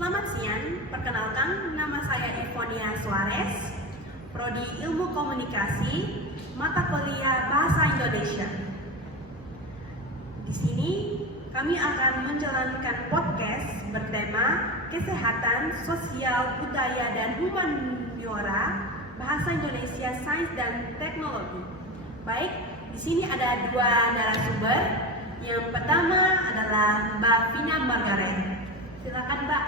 Selamat siang, perkenalkan nama saya Evonia Suarez, Prodi Ilmu Komunikasi, mata kuliah Bahasa Indonesia. Di sini kami akan menjalankan podcast bertema Kesehatan, Sosial, Budaya, dan Humaniora, Bahasa Indonesia, Sains dan Teknologi. Baik, di sini ada dua narasumber. Yang pertama adalah Mbak Vina Margaret. Silakan Mbak.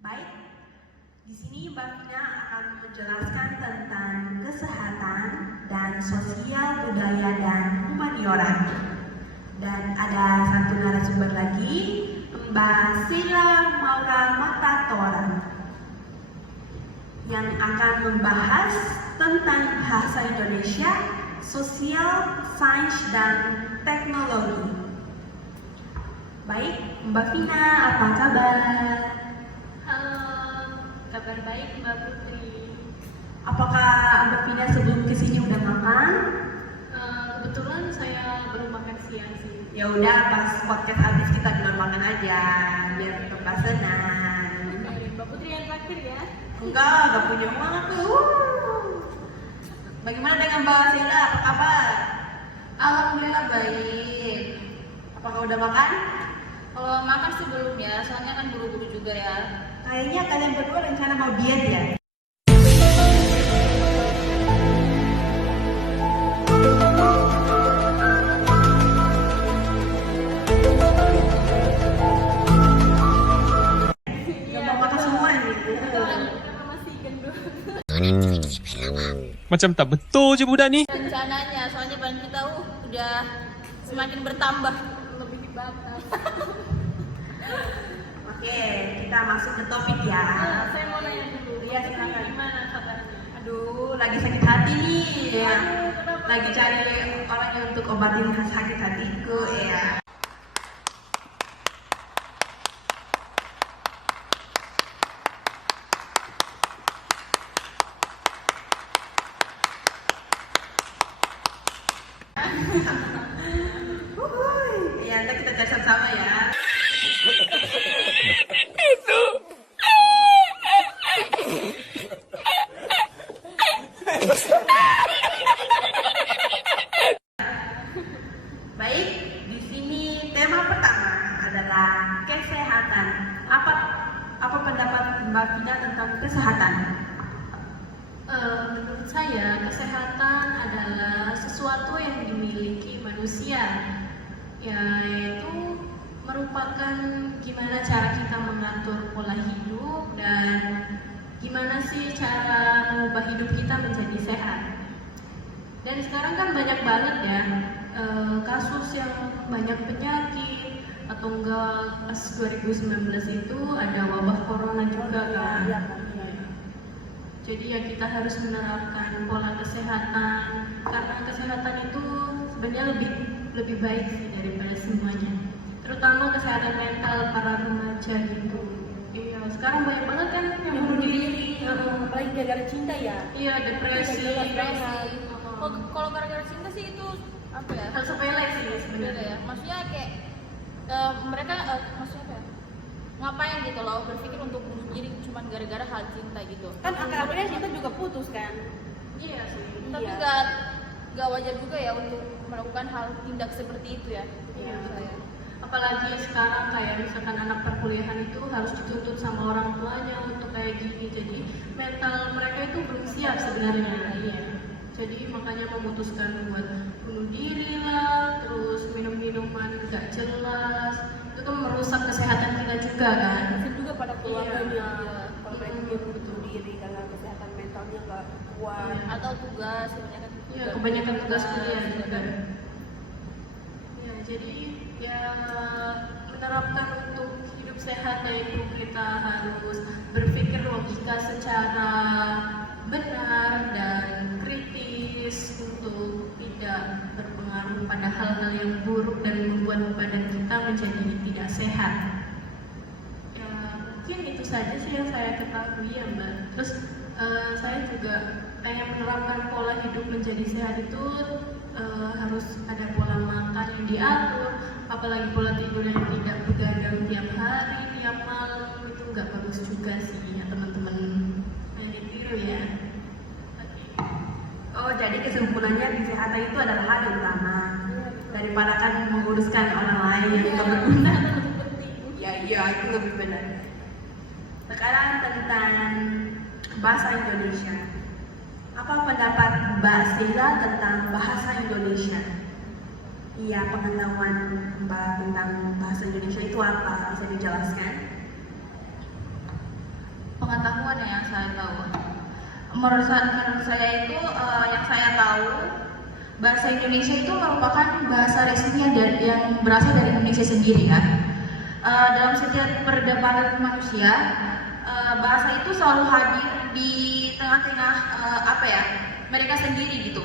Baik, di sini Mbak Vina akan menjelaskan tentang kesehatan dan sosial, budaya, dan humaniora. Dan ada satu narasumber lagi, Mbak Sila Maura Matatora, yang akan membahas tentang bahasa Indonesia, sosial, sains, dan teknologi. Baik, Mbak Vina, apa kabar? Halo, kabar baik Mbak Putri. Apakah Mbak Vina sebelum kesini udah makan? Kebetulan saya belum makan siang sih. Ya udah, pas podcast habis kita bilang makan aja, biar tetap senang. Dari Mbak Putri yang terakhir ya. Enggak punya uang aku. Bagaimana dengan Mbak Sila? Apa kabar? Alhamdulillah baik. Apakah udah makan? Kalau makan sih belum ya, soalnya kan buru-buru juga ya. Kayaknya kalian berdua rencana mau diet ya? Nggak mau makan semua nih. Karena masih gendut. Macam tak betul je budak ni. Rencananya, soalnya badan kita udah semakin bertambah. Lebih batal. Oke, kita masuk ke topik ya. Saya mau nanya dulu. Iya, silakan. Gimana kabarnya? Aduh, lagi sakit hati nih ya. Kenapa? Lagi cari orang yang untuk obatin sakit hatiku ya. Ya, nanti kita cari sama-sama ya. Baik, di sini tema pertama adalah kesehatan. Apa pendapat Mbak Vina tentang kesehatan? Menurut saya, kesehatan adalah sesuatu yang dimiliki manusia, yaitu merupakan gimana cara kita mengatur pola hidup dan gimana sih cara mengubah hidup kita menjadi sehat. Dan sekarang kan banyak banget ya kasus yang banyak penyakit, atau enggak pas 2019 itu ada wabah corona juga kan. Jadi ya kita harus menerapkan pola kesehatan, karena kesehatan itu sebenarnya lebih baik sih daripada semuanya. Terutama kesehatan mental para remaja gitu. Iya, sekarang banyak banget kan yang bunuh diri, apalagi gara-gara cinta ya. iya depresi. Kalau gara-gara cinta sih itu apa ya? Hal sepele sih Beda sebenarnya. ya. Maksudnya kayak mereka maksudnya apa ya? Ngapain gitu loh berpikir untuk bunuh diri cuma gara-gara hal cinta gitu. Kan akhir-akhirnya kita juga putus kan? Iya sih. Tapi Iya. gak wajar juga ya untuk melakukan hal tindak seperti itu ya. Iya. menurut saya. Apalagi sekarang kayak misalkan anak perkuliahan itu harus dituntut sama orang tuanya untuk kayak gini, jadi mental mereka itu belum siap sebenarnya. Iya. Jadi makanya memutuskan buat bunuh diri lah, terus minum minuman gak jelas, itu kan merusak kesehatan kita juga kan. Dan juga pada keluarganya. Iya. Kalau mereka bunuh diri karena kesehatan mentalnya gak kuat. Iya. Atau tugas kebanyakan. Iya, kebanyakan tugas kuliah juga. Ya, jadi ya menerapkan untuk hidup sehat yaitu kita harus berpikir logika secara benar dan kritis untuk tidak berpengaruh pada hal-hal yang buruk dan membuat badan kita menjadi tidak sehat. Ya, Mungkin itu saja sih yang saya ketahui ya Mbak. Terus saya juga pengen menerapkan pola hidup menjadi sehat itu harus ada pola makan yang diatur, apalagi pola tidur yang tidak begadang tiap hari, tiap malam, itu nggak bagus juga sih ya teman-teman. Kayak gitu ya. Oh, jadi kesimpulannya kesehatan itu adalah hal yang utama daripada kan menguruskan orang lain yang juga berguna. Ya, iya itu lebih benar. Sekarang tentang bahasa Indonesia. Apa pendapat Mbak Sila tentang bahasa Indonesia? Iya, pengetahuan Mbak tentang bahasa Indonesia itu apa? Bisa dijelaskan? Pengetahuan yang saya tahu. Menurut saya itu yang saya tahu bahasa Indonesia itu merupakan bahasa resmi yang berasal dari Indonesia sendiri kan. Dalam setiap perdebatan manusia, bahasa itu selalu hadir di tengah-tengah mereka sendiri gitu.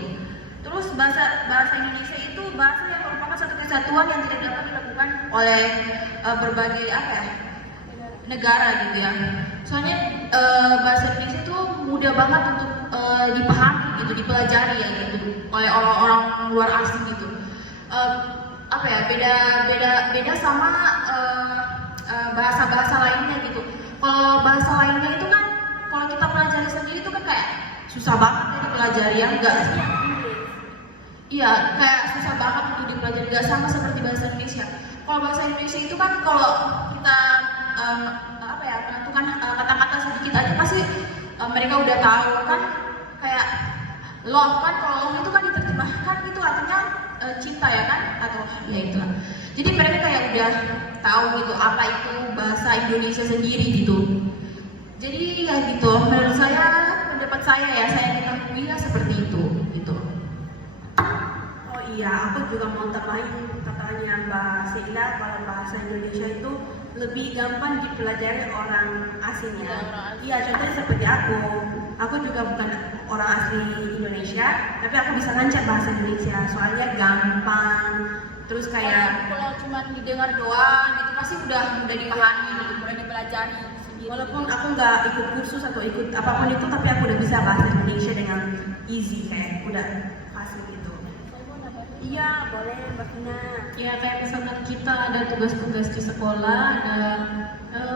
Terus bahasa Indonesia itu bahasa yang merupakan satu kesatuan yang tidak dapat dilakukan oleh berbagai negara gitu ya. Soalnya bahasa Indonesia itu mudah banget untuk dipahami gitu, dipelajari ya gitu oleh orang-orang luar asing gitu. Beda sama bahasa-bahasa lainnya gitu. Kalau bahasa lainnya itu kan kalau kita pelajari sendiri itu kan kayak susah banget ya dipelajari ya enggak sih? Iya, kayak susah banget untuk dipelajari, enggak sama seperti bahasa Indonesia. Kalau bahasa Indonesia itu kan kalau kita menentukan kata-kata sedikit aja pasti mereka udah tahu kan, kayak love kan, kalau love itu kan diterjemahkan itu artinya cinta ya kan, atau ya itulah. Jadi mereka kayak udah tahu gitu apa itu bahasa Indonesia sendiri gitu. Jadi ya gitu, menurut saya, pendapat saya ya, saya ketahui ya seperti itu gitu. Oh iya, aku juga mau tambahin katanya Mbak Sila kalau bahasa Indonesia itu lebih gampang dipelajari orang asingnya. Iya, contohnya seperti aku juga bukan orang asli Indonesia, tapi aku bisa lancar bahasa Indonesia, soalnya gampang. Terus kayak kalau cuma didengar doang gitu pasti udah dipahami gitu, udah dipelajari sendiri. walaupun aku nggak ikut kursus atau ikut apapun itu, tapi aku udah bisa bahasa Indonesia dengan easy, kayak udah fasih gitu. Iya, boleh Mbak Vina. Ya kayak misalkan kita ada tugas-tugas di sekolah, ada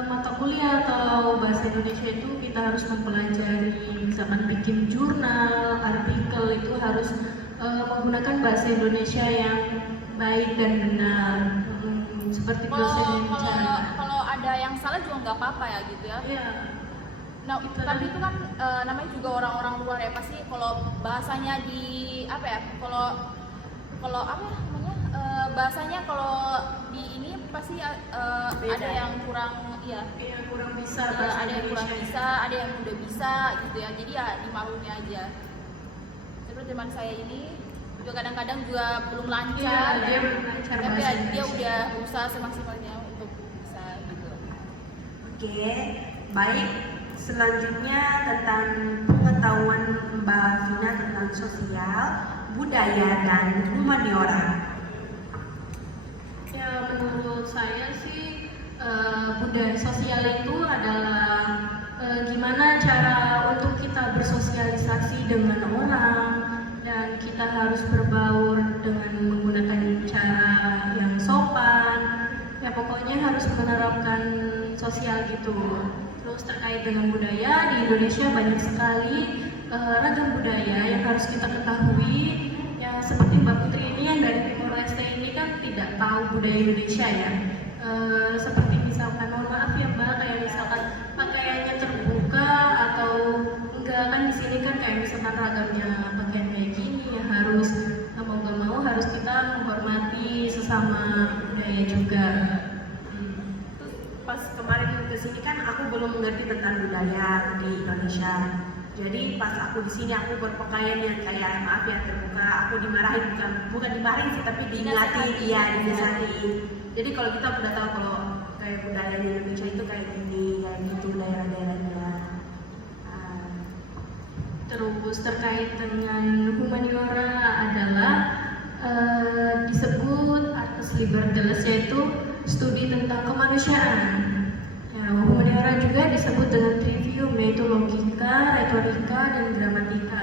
mata kuliah atau bahasa Indonesia itu kita harus mempelajari, misalkan bikin jurnal, artikel itu harus menggunakan bahasa Indonesia yang baik dan benar, seperti bahasa Indonesia. Kalau ada yang salah juga nggak apa-apa ya gitu ya. Iya. Nah, tapi itu kan namanya juga orang-orang luar ya, pasti kalau bahasanya bahasanya kalau di ini pasti ada yang kurang kurang bisa bahasa ada yang kurang Indonesia. bisa, ada yang udah bisa gitu ya. Jadi ya dimaklumi aja. Seperti teman saya ini juga kadang-kadang juga belum lancar, Iya, dia belum lancar tapi bahasa ya, dia Indonesia. udah berusaha semaksimalnya untuk bisa gitu. Oke, baik. Selanjutnya tentang pengetahuan Mbak Vina tentang sosial, budaya, dan humaniora. Ya menurut saya sih budaya sosial itu adalah gimana cara untuk kita bersosialisasi dengan orang, dan kita harus berbaur dengan menggunakan cara yang sopan. Ya pokoknya harus menerapkan sosial gitu. Terus terkait dengan budaya, di Indonesia banyak sekali ragam budaya yang harus kita ketahui. Ya seperti Mbak Putri ini yang dari Timor Leste ini kan tidak tahu budaya Indonesia ya. Seperti misalkan, mohon maaf ya Mbak, kayak misalkan pakaiannya terbuka atau enggak, kan di sini kan kayak misalkan ragamnya pakaian kayak gini ya, harus mau nggak mau harus kita menghormati sesama budaya juga. Pas kemarin kesini kan aku belum mengerti tentang budaya di Indonesia. Jadi pas aku di sini aku berpakaian yang kayak maaf ya terbuka, aku dimarahin, bukan dimarahin sih, tapi diingatin, iya dinasehatin. Jadi kalau kita udah tahu kalau kayak budaya di Indonesia itu kayak gini, kayak gitu daerah-daerahnya. Terus terkait dengan humaniora adalah disebut artes liberales, yaitu studi tentang kemanusiaan. Ya, humaniora retorika, dan gramatika.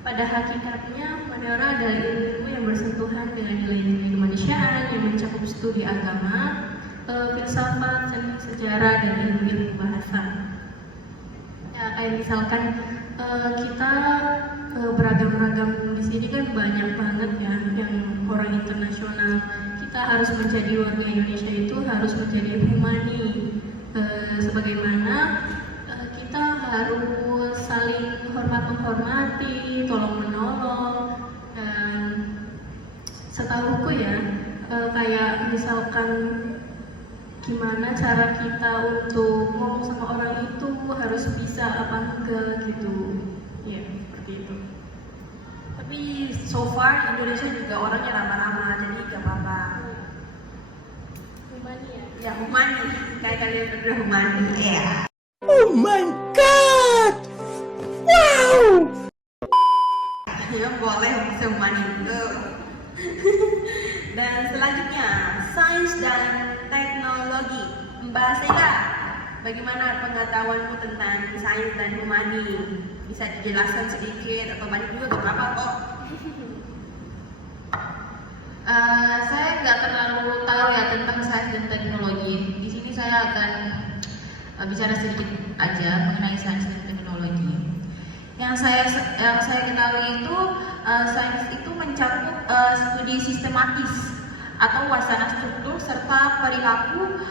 Pada hakikatnya, maniora adalah ilmu yang bersentuhan dengan nilai-nilai kemanusiaan yang mencakup studi agama, filsafat, seni, sejarah, dan ilmu bahasa. Ya, kayak misalkan kita beragam-ragam di sini kan banyak banget ya yang orang internasional. Kita harus menjadi warga Indonesia itu harus menjadi humani, sebagaimana kita harus saling hormat menghormati, tolong menolong. Dan setahuku ya, kayak misalkan gimana cara kita untuk ngomong sama orang itu harus bisa apa enggak gitu ya, seperti itu. Tapi so far Indonesia juga orangnya ramah-ramah, jadi gak apa-apa. Humani ya. Ya humani, kayak kalian berdua humani. Iya. Oh my god! Wow! Ya boleh humani itu. Dan selanjutnya, sains dan teknologi. Mbak Sela, bagaimana pengetahuanmu tentang sains dan humani? Bisa dijelaskan sedikit atau banyak juga gak apa-apa kok. Saya nggak terlalu tahu ya tentang sains dan teknologi. Di sini saya akan bicara sedikit aja mengenai sains dan teknologi. Yang saya ketahui itu sains itu mencakup studi sistematis atau wacana struktur serta perilaku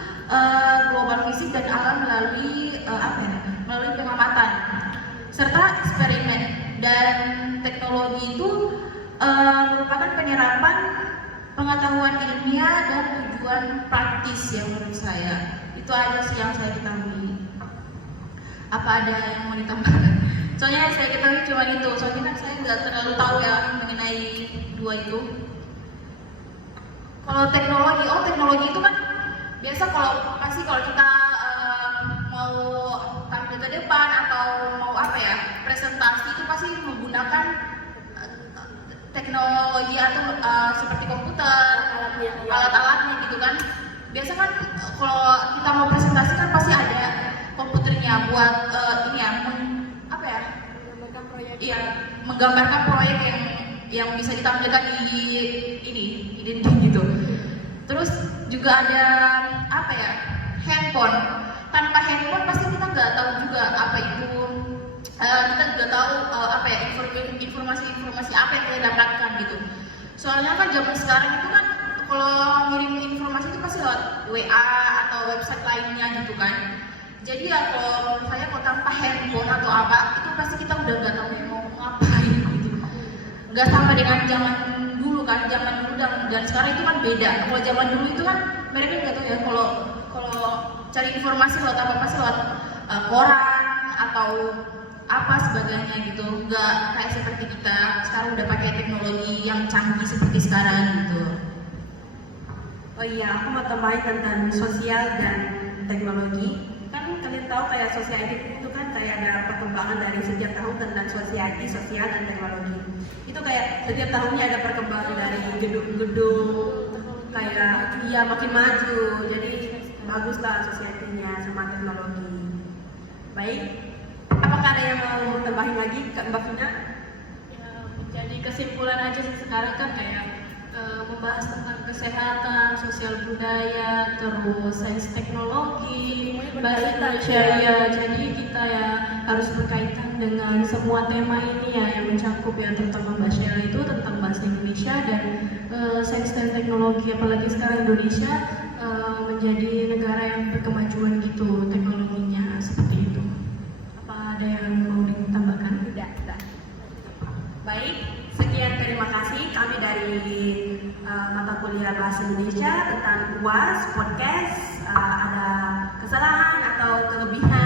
global fisik dan alam melalui melalui pengamatan serta eksperimen. Dan teknologi itu merupakan penyerapan pengetahuan ilmiah dan tujuan praktis yang menurut saya. Itu aja sih yang saya ketahui. Apa ada yang mau ditambahkan? Soalnya yang saya ketahui cuma itu. Soalnya kan saya nggak terlalu tahu ya mengenai dua itu. Kalau teknologi itu kan biasa kalau kita mau tampil ke depan atau mau presentasi itu pasti menggunakan teknologi atau seperti komputer, alat-alatnya gitu kan. Biasa kan kalau kita mau presentasi kan pasti ada komputernya buat menggambarkan proyek yang bisa ditampilkan di dinding gitu. Terus juga ada handphone. Tanpa handphone pasti kita nggak tahu juga apa itu. Kita nggak tahu informasi apa yang kita dapatkan gitu. Soalnya kan zaman sekarang itu kan kalau ngirim informasi itu pasti lewat WA atau website lainnya gitu kan. Jadi ya kalau menurut saya kalau tanpa handphone atau apa itu pasti kita udah nggak tahu mau ngapain gitu. Nggak sama dengan zaman dulu kan. Zaman dulu dan sekarang itu kan beda. Kalau zaman dulu itu kan mereka nggak tahu ya kalau cari informasi lewat apa pasti lewat koran atau apa sebagainya gitu. Nggak kayak seperti kita sekarang udah pakai teknologi yang canggih seperti sekarang gitu. Oh iya, aku mau tambahin tentang sosial dan teknologi. Kan kalian tahu kayak sosial itu kan kayak ada perkembangan dari setiap tahun tentang sosial dan teknologi. Itu kayak setiap tahunnya ada perkembangan dari gedung-gedung kayak makin maju. Jadi baguslah sosialnya sama teknologi. Baik, apakah ada yang mau tambahin lagi Mbak Vina? Ya, jadi kesimpulan aja sih sekarang kan kayak membahas tentang kesehatan, sosial budaya, terus sains teknologi, bahasa Indonesia ya. Jadi kita ya harus berkaitan dengan semua tema ini ya yang mencakup ya, terutama Mbak Sheila itu tentang bahasa Indonesia dan sains dan teknologi. Apalagi sekarang Indonesia menjadi negara yang berkemajuan gitu teknologinya seperti itu. Apa ada yang mau ditambahkan? Tidak. Baik, sekian terima kasih kami dari mata kuliah Bahasa Indonesia tentang UAS podcast. Ada kesalahan atau kelebihan